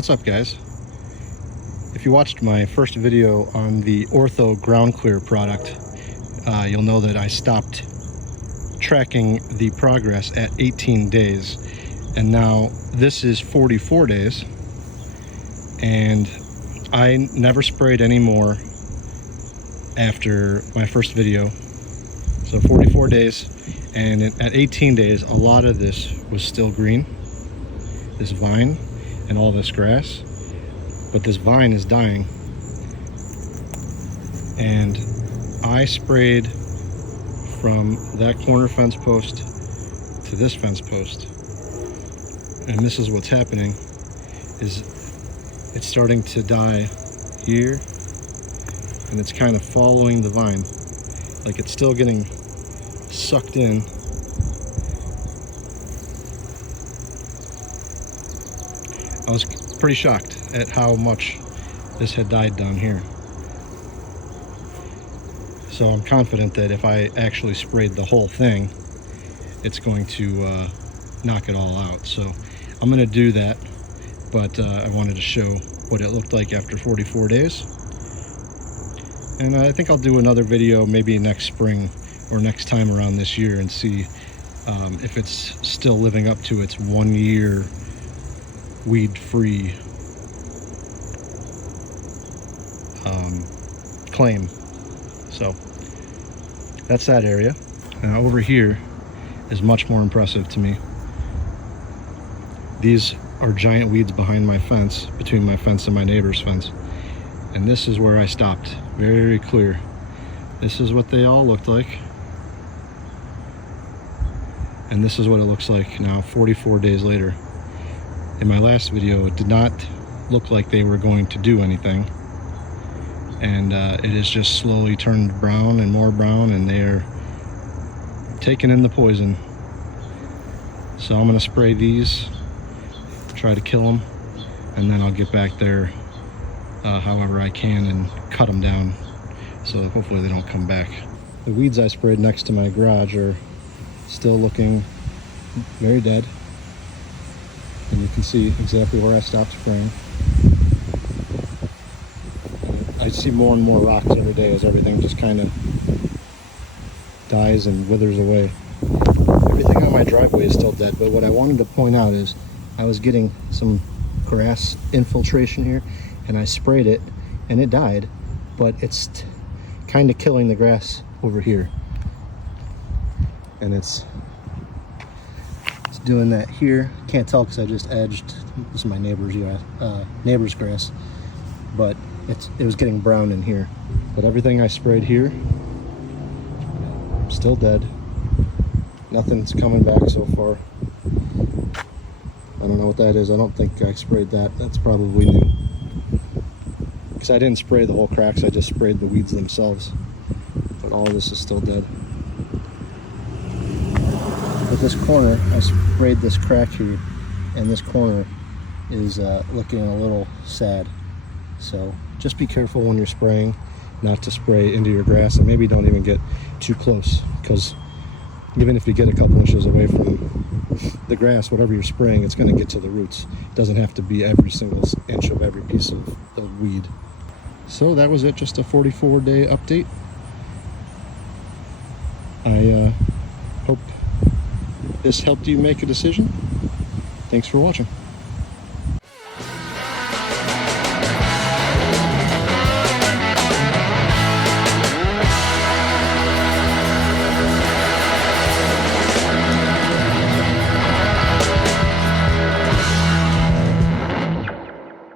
What's up, guys? If you watched my first video on the Ortho GroundClear product, you'll know that I stopped tracking the progress at 18 days, and now this is 44 days, and I never sprayed any more after my first video. So 44 days, and at 18 days, a lot of this was still green, this vine and all this grass, but this vine is dying. And I sprayed from that corner fence post to this fence post, and this is what's happening, is it's starting to die here, and it's kind of following the vine, like it's still getting sucked in. I was pretty shocked at how much this had died down here. So I'm confident that if I actually sprayed the whole thing, it's going to knock it all out. So I'm going to do that, but I wanted to show what it looked like after 44 days. And I think I'll do another video maybe next spring or next time around this year and see if it's still living up to its 1 year weed-free claim. So that's that area. Now over here is much more impressive to me. These are giant weeds behind my fence, between my fence and my neighbor's fence, and this is where I stopped. Very clear. This is what they all looked like, and this is what it looks like now 44 days later. In my last video, it did not look like they were going to do anything, and it has just slowly turned brown and more brown, and they are taking in the poison. So I'm going to spray these, try to kill them, and then I'll get back there however I can and cut them down, so hopefully they don't come back. The weeds I sprayed next to my garage are still looking very dead. And you can see exactly where I stopped spraying. I see more and more rocks every day as everything just kind of dies and withers away. Everything on my driveway is still dead, but what I wanted to point out is I was getting some grass infiltration here, and I sprayed it and it died, but it's kind of killing the grass over here. And it's doing that here. Can't tell because I just edged. This is my neighbor's grass, but it was getting brown in here. But everything I sprayed here, still dead. Nothing's coming back so far. I don't know what that is. I don't think I sprayed that. That's probably new, because I didn't spray the whole cracks. I just sprayed the weeds themselves. But all of this is still dead. With this corner, I sprayed this crack here, and this corner is looking a little sad. So just be careful when you're spraying, not to spray into your grass, and maybe don't even get too close, because even if you get a couple inches away from the grass, whatever you're spraying, it's going to get to the roots. It doesn't have to be every single inch of every piece of weed. So that was it, just a 44-day update. I hope this helped you make a decision. Thanks for watching.